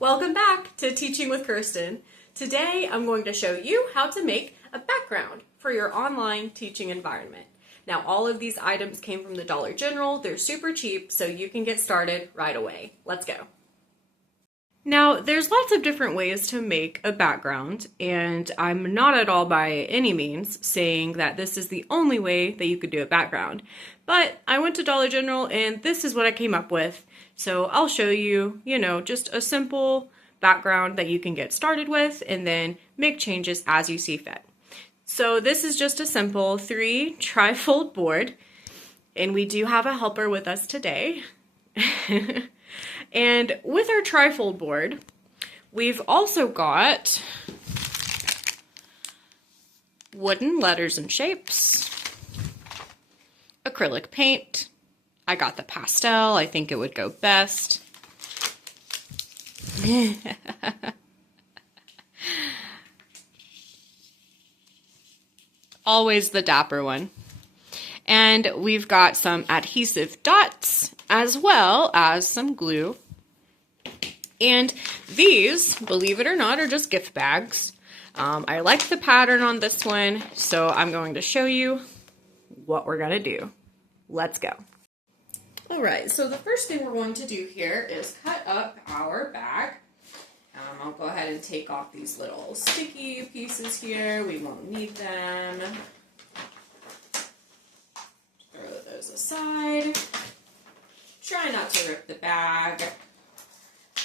Welcome back to Teaching with Kirsten. Today I'm going to show you how to make a background for your online teaching environment. Now all of these items came from the Dollar General. They're super cheap, so you can get started right away. Let's go. Now there's lots of different ways to make a background, and I'm not at all by any means saying that this is the only way that you could do a background. But I went to Dollar General and this is what I came up with. So I'll show you, just a simple background that you can get started with and then make changes as you see fit. So this is just a simple 3 trifold board, and we do have a helper with us today. And with our trifold board, we've also got wooden letters and shapes, acrylic paint. I got the pastel. I think it would go best. Always the dapper one. And we've got some adhesive dots as well as some glue. And these, believe it or not, are just gift bags. I like the pattern on this one, so I'm going to show you what we're going to do. Let's go. All right, so the first thing we're going to do here is cut up our bag. I'll go ahead and take off these little sticky pieces here. We won't need them. Throw those aside. Try not to rip the bag.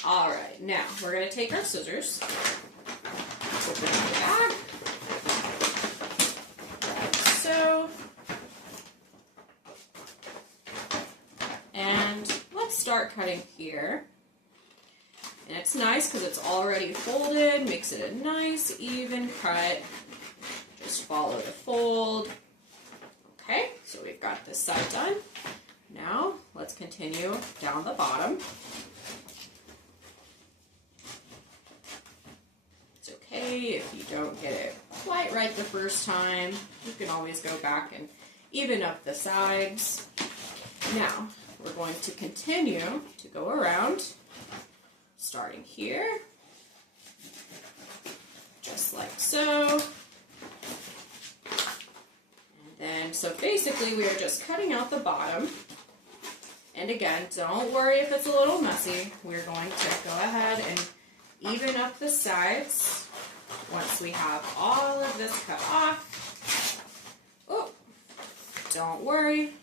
All right, now we're going to take our scissors, open up the bag, like so, and let's start cutting here. And it's nice because it's already folded, makes it a nice even cut. Just follow the fold. Okay, so we've got this side done. Now let's continue down the bottom. It's okay if you don't get it quite right the first time. You can always go back and even up the sides. Now we're going to continue to go around, starting here, just like so. And then, so basically we are just cutting out the bottom. And again, don't worry if it's a little messy. We're going to go ahead and even up the sides once we have all of this cut off. Oh, don't worry.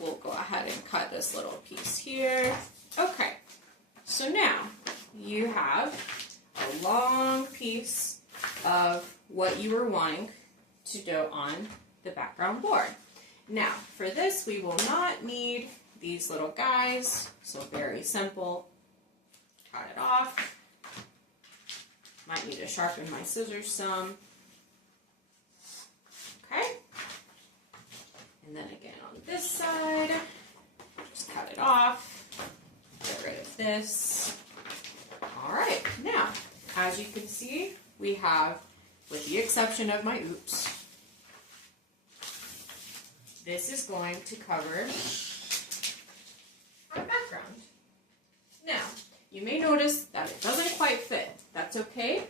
We'll go ahead and cut this little piece here. Okay, so now you have a long piece of what you were wanting to do on the background board. Now, for this, we will not need these little guys, so very simple. Cut it off. Might need to sharpen my scissors some. Okay. And then again on this side, just cut it off. Get rid of this. All right, now, as you can see, we have, with the exception of my oops, this is going to cover our background. Now, you may notice that it doesn't quite fit. That's okay,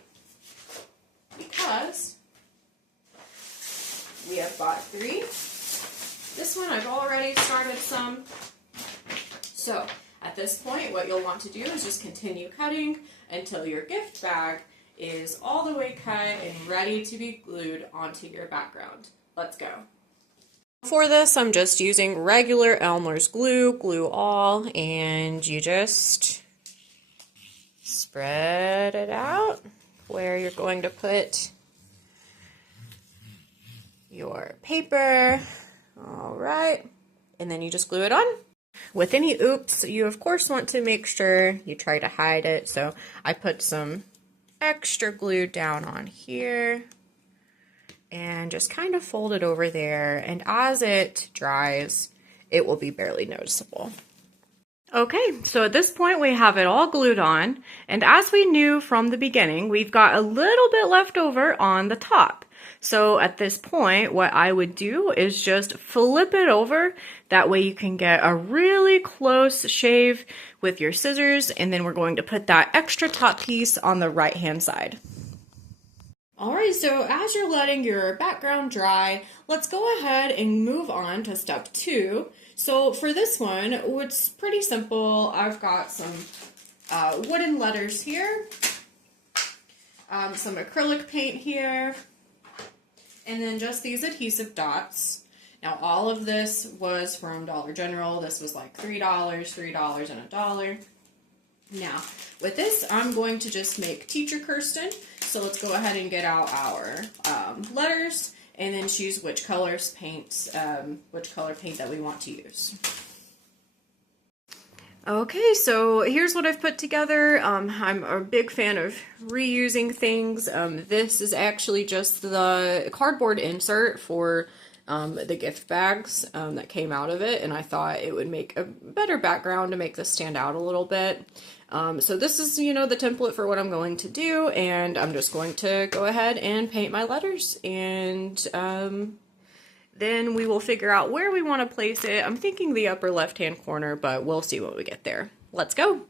because we have got 3. This one I've already started some. So, at this point, what you'll want to do is just continue cutting until your gift bag is all the way cut and ready to be glued onto your background. Let's go. For this, I'm just using regular Elmer's glue, Glue All, and you just spread it out where you're going to put your paper. All right, and then you just glue it on. With any oops, you of course want to make sure you try to hide it, so I put some extra glue down on here and just kind of fold it over there, and as it dries, it will be barely noticeable. Okay, so at this point we have it all glued on, and as we knew from the beginning, we've got a little bit left over on the top. So at this point, what I would do is just flip it over. That way you can get a really close shave with your scissors, and then we're going to put that extra top piece on the right hand side. Alright, so as you're letting your background dry, let's go ahead and move on to step 2. So for this one, it's pretty simple. I've got some wooden letters here, some acrylic paint here, and then just these adhesive dots. Now all of this was from Dollar General. This was like $3, $3 and $1. Now, with this, I'm going to just make Teacher Kirsten. So let's go ahead and get out our letters and then choose which color paint that we want to use. Okay, so here's what I've put together. I'm a big fan of reusing things. This is actually just the cardboard insert for the gift bags that came out of it, and I thought it would make a better background to make this stand out a little bit. So this is, the template for what I'm going to do, and I'm just going to go ahead and paint my letters, and then we will figure out where we want to place it. I'm thinking the upper left-hand corner, but we'll see when we get there. Let's go.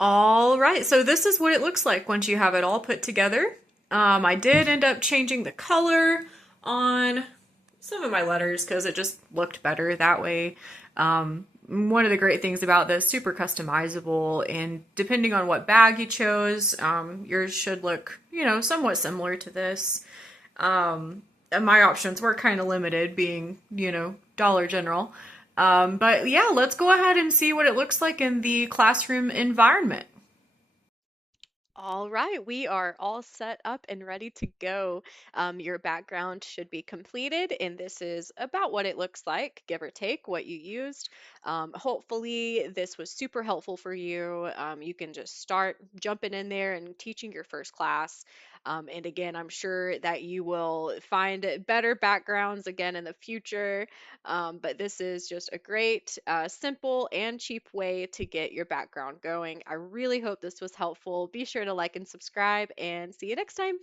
All right, so this is what it looks like once you have it all put together. I did end up changing the color on some of my letters because it just looked better that way. One of the great things about this, super customizable, and depending on what bag you chose, yours should look, somewhat similar to this. And my options were kind of limited, being, Dollar General. But yeah, let's go ahead and see what it looks like in the classroom environment. All right, we are all set up and ready to go. Your background should be completed, and this is about what it looks like, give or take what you used. Hopefully, this was super helpful for you. You can just start jumping in there and teaching your first class. And again, I'm sure that you will find better backgrounds again in the future. But this is just a great, simple, and cheap way to get your background going. I really hope this was helpful. Be sure to like and subscribe, and see you next time.